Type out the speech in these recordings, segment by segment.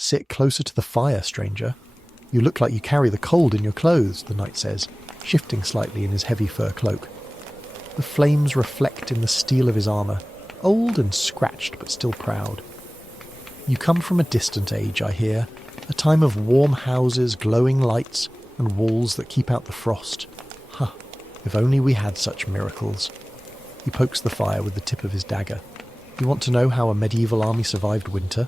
Sit closer to the fire, stranger. You look like you carry the cold in your clothes, the knight says, shifting slightly in his heavy fur cloak. The flames reflect in the steel of his armour, old and scratched but still proud. You come from a distant age, I hear, a time of warm houses, glowing lights, and walls that keep out the frost. Huh, if only we had such miracles. He pokes the fire with the tip of his dagger. You want to know how a medieval army survived winter?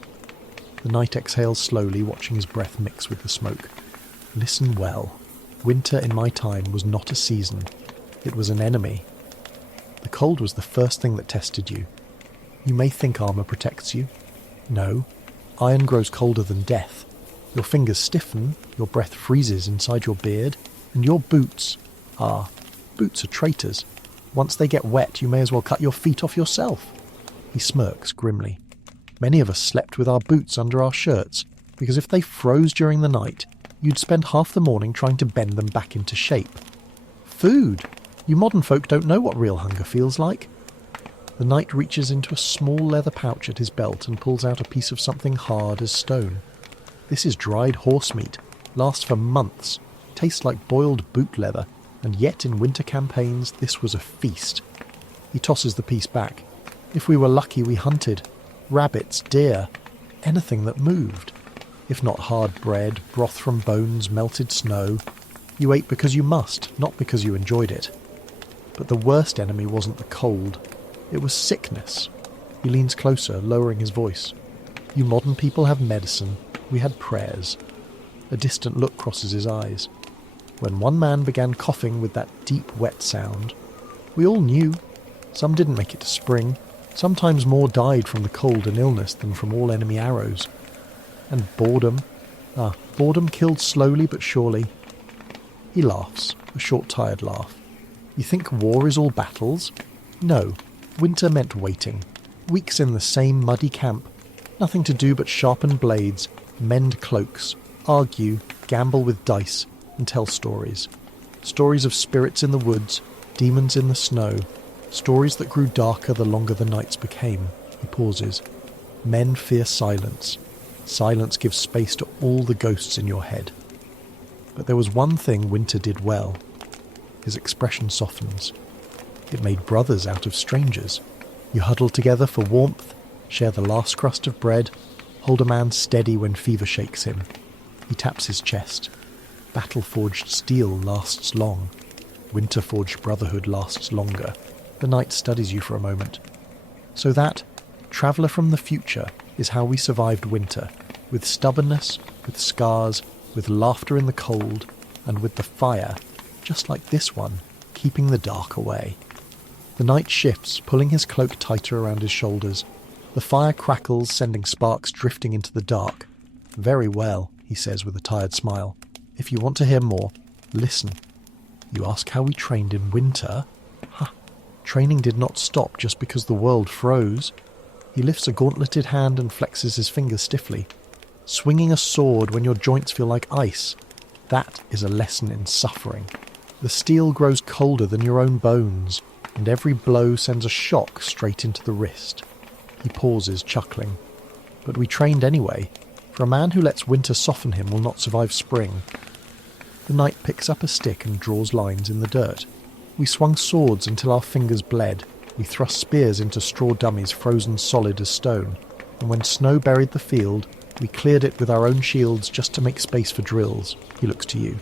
The knight exhales slowly, watching his breath mix with the smoke. Listen well. Winter in my time was not a season. It was an enemy. The cold was the first thing that tested you. You may think armour protects you. No. Iron grows colder than death. Your fingers stiffen, your breath freezes inside your beard, and your boots are traitors. Once they get wet, you may as well cut your feet off yourself. He smirks grimly. Many of us slept with our boots under our shirts, because if they froze during the night, you'd spend half the morning trying to bend them back into shape. Food! You modern folk don't know what real hunger feels like. The knight reaches into a small leather pouch at his belt and pulls out a piece of something hard as stone. This is dried horse meat, lasts for months, tastes like boiled boot leather, and yet in winter campaigns this was a feast. He tosses the piece back. If we were lucky, we hunted. Rabbits, deer, anything that moved. If not hard bread, broth from bones, melted snow. You ate because you must, not because you enjoyed it. But the worst enemy wasn't the cold. It was sickness. He leans closer, lowering his voice. You modern people have medicine. We had prayers. A distant look crosses his eyes. When one man began coughing with that deep, wet sound, we all knew. Some didn't make it to spring. Sometimes more died from the cold and illness than from all enemy arrows. And boredom. Boredom killed slowly but surely. He laughs, a short, tired laugh. You think war is all battles? No. Winter meant waiting. Weeks in the same muddy camp. Nothing to do but sharpen blades, mend cloaks, argue, gamble with dice, and tell stories. Stories of spirits in the woods, demons in the snow, stories that grew darker the longer the nights became. He pauses. Men fear silence. Silence gives space to all the ghosts in your head. But there was one thing winter did well. His expression softens. It made brothers out of strangers. You huddle together for warmth, share the last crust of bread, hold a man steady when fever shakes him. He taps his chest. Battle-forged steel lasts long. Winter-forged brotherhood lasts longer. The knight studies you for a moment. So that, traveller from the future, is how we survived winter, with stubbornness, with scars, with laughter in the cold, and with the fire, just like this one, keeping the dark away. The knight shifts, pulling his cloak tighter around his shoulders. The fire crackles, sending sparks drifting into the dark. Very well, he says with a tired smile. If you want to hear more, listen. You ask how we trained in winter? Training did not stop just because the world froze. He lifts a gauntleted hand and flexes his fingers stiffly. Swinging a sword when your joints feel like ice. That is a lesson in suffering. The steel grows colder than your own bones, and every blow sends a shock straight into the wrist. He pauses, chuckling. But we trained anyway, for a man who lets winter soften him will not survive spring. The knight picks up a stick and draws lines in the dirt. We swung swords until our fingers bled. We thrust spears into straw dummies frozen solid as stone. And when snow buried the field, we cleared it with our own shields just to make space for drills. He looks to you.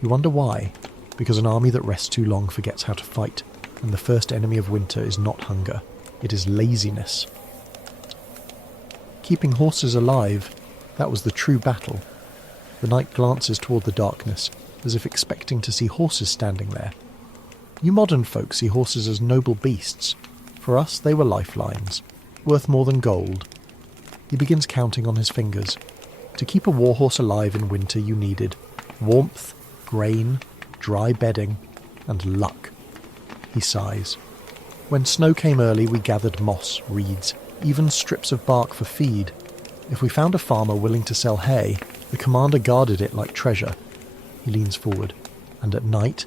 You wonder why? Because an army that rests too long forgets how to fight, and the first enemy of winter is not hunger. It is laziness. Keeping horses alive, that was the true battle. The knight glances toward the darkness, as if expecting to see horses standing there. You modern folk see horses as noble beasts. For us, they were lifelines, worth more than gold. He begins counting on his fingers. To keep a warhorse alive in winter you needed warmth, grain, dry bedding, and luck. He sighs. When snow came early, we gathered moss, reeds, even strips of bark for feed. If we found a farmer willing to sell hay, the commander guarded it like treasure. He leans forward. And at night,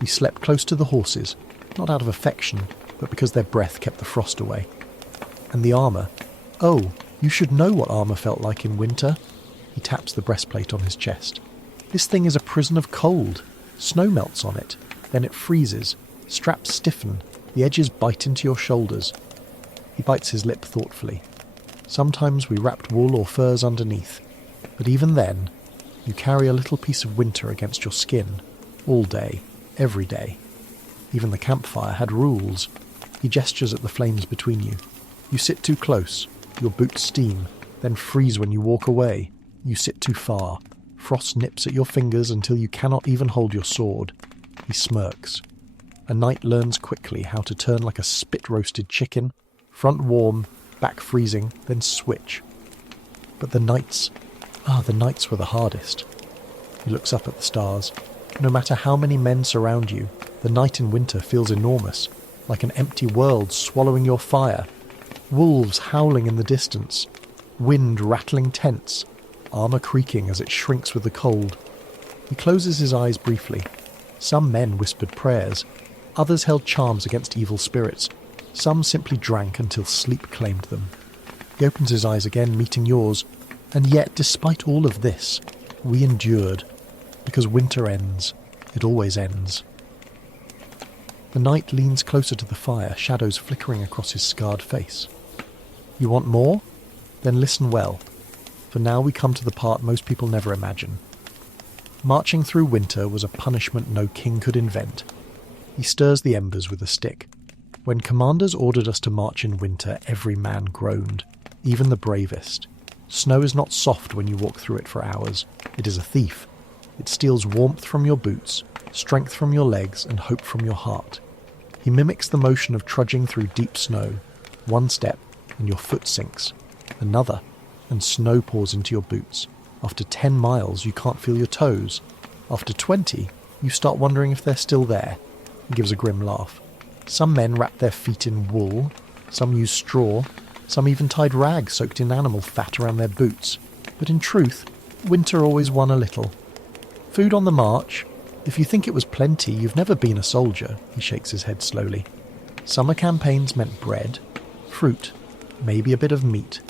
we slept close to the horses, not out of affection, but because their breath kept the frost away. And the armour. Oh, You should know what armour felt like in winter. He taps the breastplate on his chest. This thing is a prison of cold. Snow melts on it, then it freezes. Straps stiffen, the edges bite into your shoulders. He bites his lip thoughtfully. Sometimes we wrapped wool or furs underneath, but even then, you carry a little piece of winter against your skin, all day, every day. Even the campfire had rules. He gestures at the flames between you. You sit too close, your boots steam, then freeze when you walk away. You sit too far. Frost nips at your fingers until you cannot even hold your sword. He smirks. A knight learns quickly how to turn like a spit-roasted chicken, front warm, back freezing, then switch. But the nights were the hardest. He looks up at the stars. No matter how many men surround you, the night in winter feels enormous, like an empty world swallowing your fire. Wolves howling in the distance, wind rattling tents, armour creaking as it shrinks with the cold. He closes his eyes briefly. Some men whispered prayers, others held charms against evil spirits, some simply drank until sleep claimed them. He opens his eyes again, meeting yours, and yet, despite all of this, we endured, because winter ends. It always ends. The knight leans closer to the fire, shadows flickering across his scarred face. You want more? Then listen well, for now we come to the part most people never imagine. Marching through winter was a punishment no king could invent. He stirs the embers with a stick. When commanders ordered us to march in winter, every man groaned, even the bravest. Snow is not soft when you walk through it for hours. It is a thief. It steals warmth from your boots, strength from your legs, and hope from your heart. He mimics the motion of trudging through deep snow. One step, and your foot sinks. Another, and snow pours into your boots. After 10 miles, you can't feel your toes. After 20, you start wondering if they're still there. He gives a grim laugh. Some men wrap their feet in wool, some use straw, some even tied rags soaked in animal fat around their boots. But in truth, winter always won a little. Food on the march? If you think it was plenty, you've never been a soldier, he shakes his head slowly. Summer campaigns meant bread, fruit, maybe a bit of meat.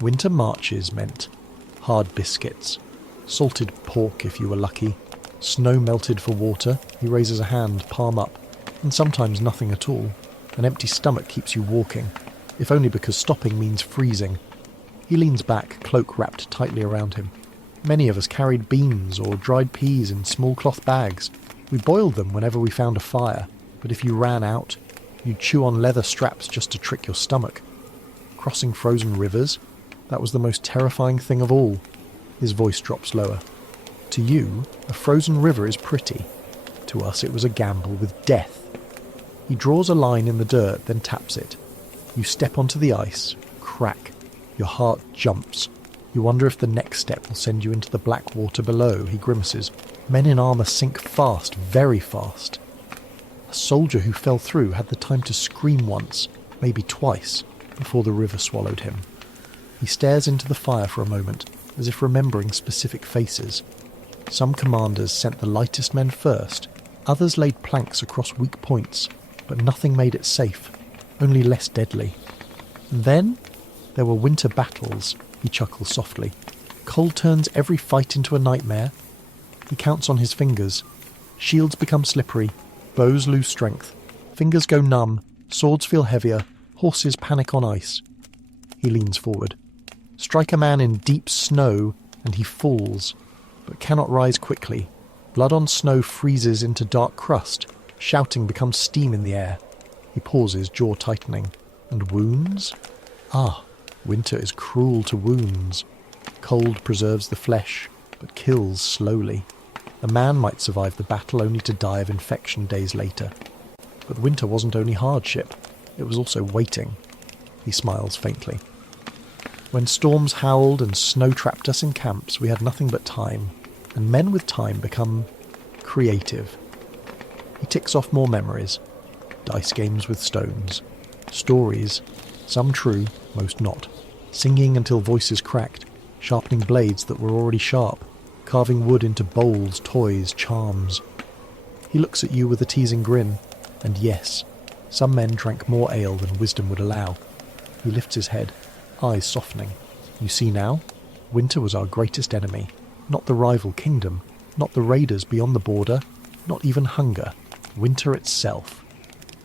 Winter marches meant hard biscuits, salted pork if you were lucky, snow melted for water, he raises a hand, palm up, and sometimes nothing at all. An empty stomach keeps you walking, if only because stopping means freezing. He leans back, cloak wrapped tightly around him. Many of us carried beans or dried peas in small cloth bags. We boiled them whenever we found a fire, but if you ran out, you'd chew on leather straps just to trick your stomach. Crossing frozen rivers, that was the most terrifying thing of all. His voice drops lower. To you, a frozen river is pretty. To us it was a gamble with death. He draws a line in the dirt, then taps it. You step onto the ice, crack. Your heart jumps. You wonder if the next step will send you into the black water below, he grimaces. Men in armour sink fast, very fast. A soldier who fell through had the time to scream once, maybe twice, before the river swallowed him. He stares into the fire for a moment, as if remembering specific faces. Some commanders sent the lightest men first, others laid planks across weak points, but nothing made it safe, only less deadly. And then there were winter battles, he chuckles softly. Cold turns every fight into a nightmare. He counts on his fingers. Shields become slippery, bows lose strength, fingers go numb, swords feel heavier, horses panic on ice. He leans forward. Strike a man in deep snow, and he falls, but cannot rise quickly. Blood on snow freezes into dark crust. Shouting becomes steam in the air. He pauses, jaw tightening. And wounds? Ah, winter is cruel to wounds. Cold preserves the flesh, but kills slowly. A man might survive the battle only to die of infection days later. But winter wasn't only hardship, it was also waiting. He smiles faintly. When storms howled and snow trapped us in camps, we had nothing but time, and men with time become creative. He ticks off more memories. Dice games with stones. Stories, some true, most not. Singing until voices cracked, sharpening blades that were already sharp, carving wood into bowls, toys, charms. He looks at you with a teasing grin, and yes, some men drank more ale than wisdom would allow. He lifts his head. eyes softening. You see now? Winter was our greatest enemy. Not the rival kingdom, not the raiders beyond the border, not even hunger. Winter itself.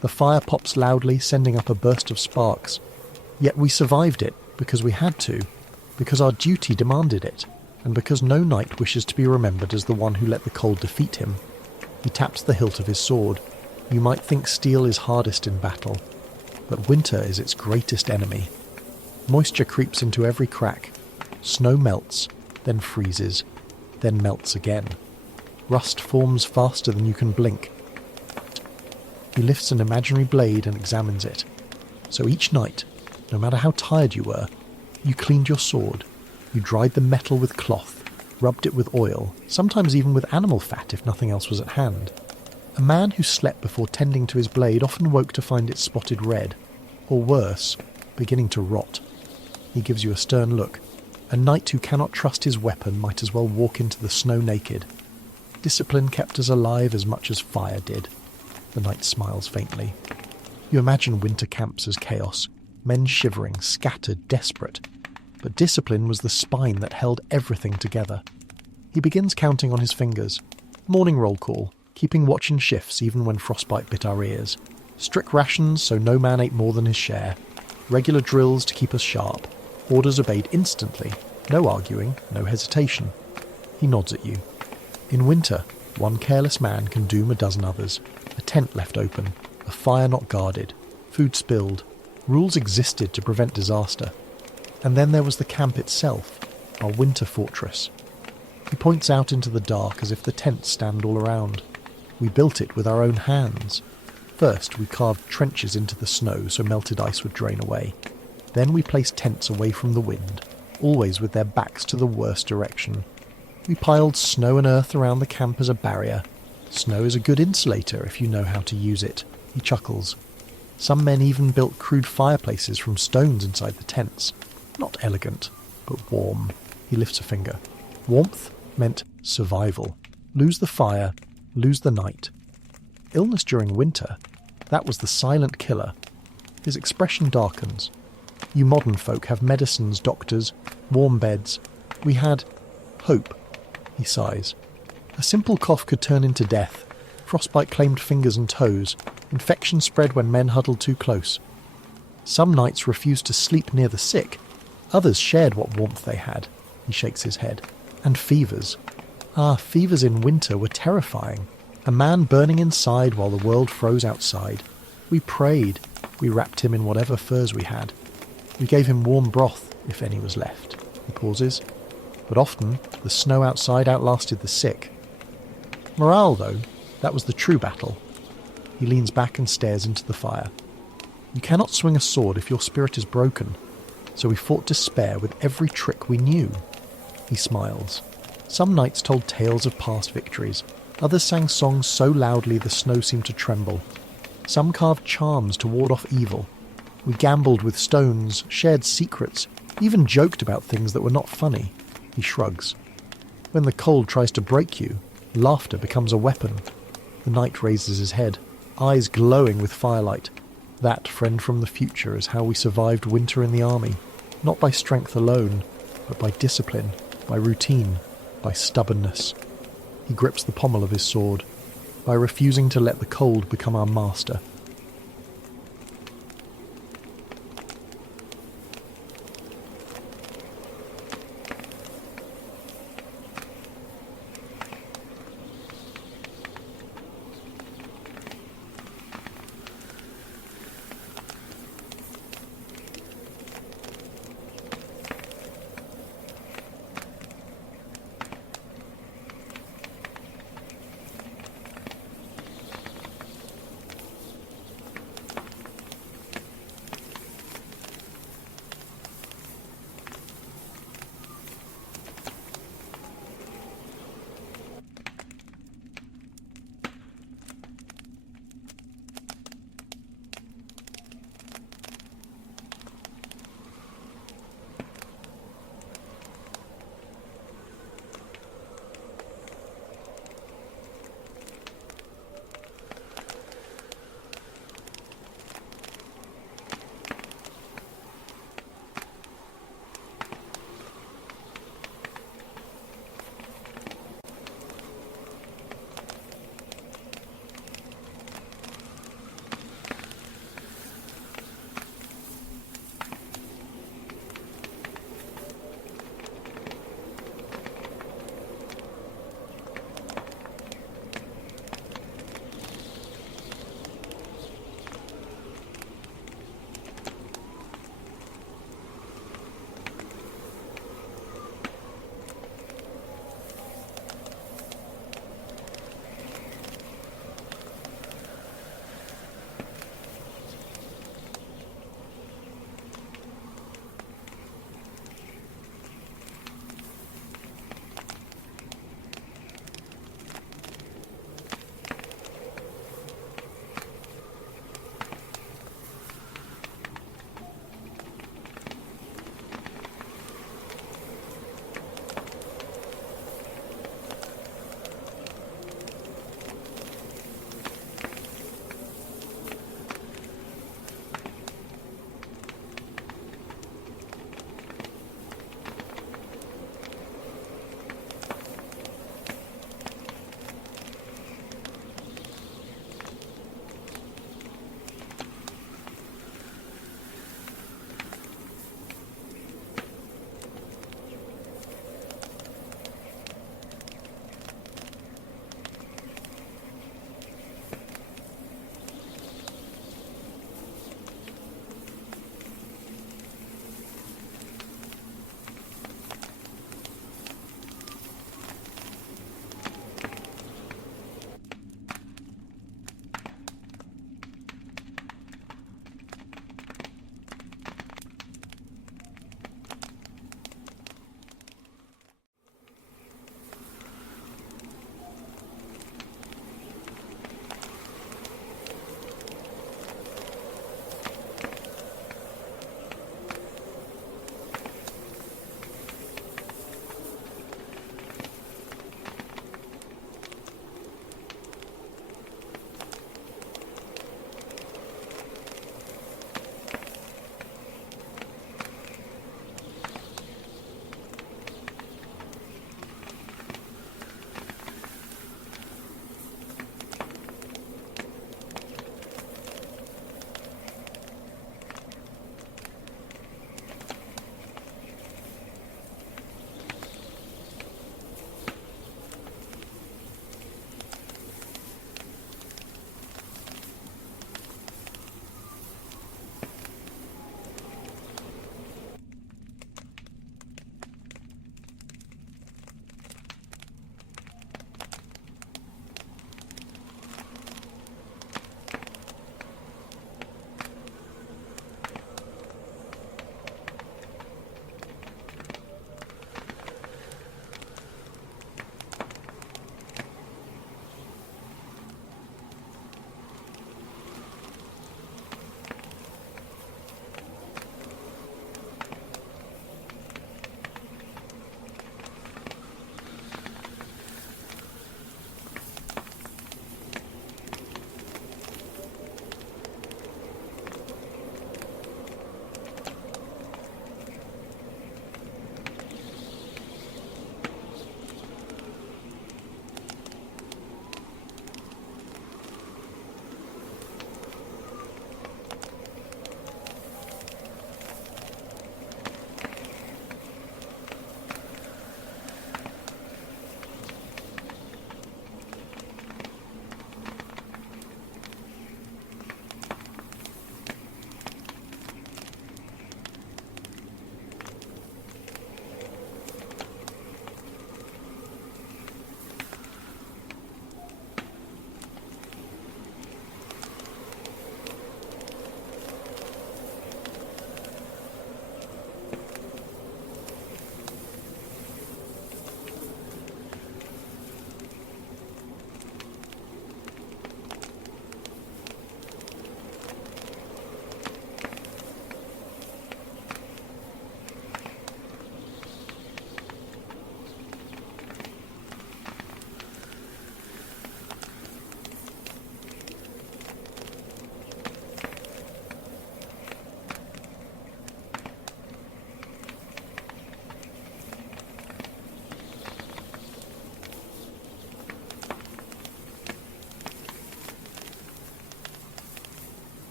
The fire pops loudly, sending up a burst of sparks. Yet we survived it because we had to, because our duty demanded it, and because no knight wishes to be remembered as the one who let the cold defeat him. He taps the hilt of his sword. You might think steel is hardest in battle, but winter is its greatest enemy. Moisture creeps into every crack. Snow melts, then freezes, then melts again. Rust forms faster than you can blink. He lifts an imaginary blade and examines it. So each night, no matter how tired you were, you cleaned your sword, you dried the metal with cloth, rubbed it with oil, sometimes even with animal fat if nothing else was at hand. A man who slept before tending to his blade often woke to find it spotted red, or worse, beginning to rot. He gives you a stern look. A knight who cannot trust his weapon might as well walk into the snow naked. Discipline kept us alive as much as fire did. The knight smiles faintly. You imagine winter camps as chaos, men shivering, scattered, desperate. But discipline was the spine that held everything together. He begins counting on his fingers. Morning roll call, keeping watch in shifts even when frostbite bit our ears. Strict rations so no man ate more than his share. Regular drills to keep us sharp. Orders obeyed instantly. No arguing, no hesitation. He nods at you. In winter, one careless man can doom a dozen others. A tent left open, a fire not guarded, food spilled. Rules existed to prevent disaster. And then there was the camp itself, our winter fortress. He points out into the dark as if the tents stand all around. We built it with our own hands. First, we carved trenches into the snow so melted ice would drain away. Then we placed tents away from the wind, always with their backs to the worst direction. We piled snow and earth around the camp as a barrier. Snow is a good insulator if you know how to use it. He chuckles. Some men even built crude fireplaces from stones inside the tents. Not elegant, but warm. He lifts a finger. Warmth meant survival. Lose the fire, lose the night. Illness during winter, that was the silent killer. His expression darkens. You modern folk have medicines, doctors, warm beds. We had hope. He sighs. A simple cough could turn into death. Frostbite claimed fingers and toes. Infection spread when men huddled too close. Some nights refused to sleep near the sick. Others shared what warmth they had. He shakes his head. And fevers. Fevers in winter were terrifying. A man burning inside while the world froze outside. We prayed. We wrapped him in whatever furs we had. We gave him warm broth, if any was left. He pauses. But often, the snow outside outlasted the sick. Morale, though, that was the true battle. He leans back and stares into the fire. You cannot swing a sword if your spirit is broken, so we fought despair with every trick we knew. He smiles. Some knights told tales of past victories. Others sang songs so loudly the snow seemed to tremble. Some carved charms to ward off evil. We gambled with stones, shared secrets, even joked about things that were not funny. He shrugs. When the cold tries to break you, laughter becomes a weapon. The knight raises his head, eyes glowing with firelight. That, friend from the future, is how we survived winter in the army. Not by strength alone, but by discipline, by routine, by stubbornness. He grips the pommel of his sword, by refusing to let the cold become our master.